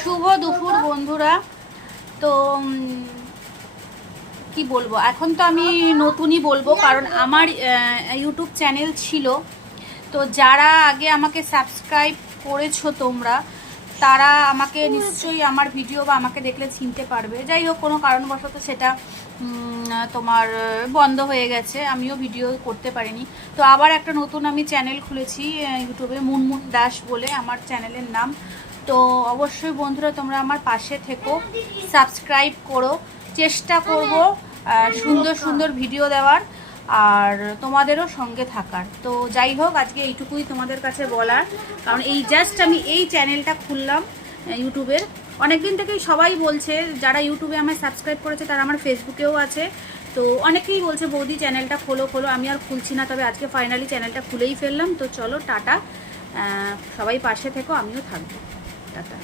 শুভ দুপুর বন্ধুরা। তো কি বলবো, এখন তো আমি নতুনই বলবো, কারণ আমার ইউটিউব চ্যানেল ছিল। তো যারা আগে আমাকে সাবস্ক্রাইব করেছো তোমরা, তারা আমাকে নিশ্চয়ই আমার ভিডিও বা আমাকে দেখলে চিনতে পারবে। যাই হোক, কোনো কারণবশত সেটা তোমার বন্ধ হয়ে গেছে, আমিও ভিডিও করতে পারিনি। তো আবার একটা নতুন আমি চ্যানেল খুলেছি ইউটিউবে, মুনমুন দাস বলে আমার চ্যানেলের নাম। তো অবশ্যই বন্ধুরা তোমরা আমার পাশে থেকো, সাবস্ক্রাইব করো। চেষ্টা করব সুন্দর সুন্দর ভিডিও দেওয়ার আর তোমাদেরও সঙ্গে থাকার। তো যাই হোক, আজকে এইটুকুই তোমাদের কাছে বলার, কারণ এই জাস্ট আমি এই চ্যানেলটা খুললাম ইউটিউবের। অনেকদিন থেকেই সবাই বলছে, যারা ইউটিউবে আমায় সাবস্ক্রাইব করেছে তারা আমার ফেসবুকেও আছে। তো অনেকেই বলছে বৌদি চ্যানেলটা খোলো খোলো, আমি আর খুলছি না, তবে আজকে ফাইনালি চ্যানেলটা খুলেই ফেললাম। তো চলো টাটা, সবাই পাশে থেকো, আমিও থাকবো। টাটা।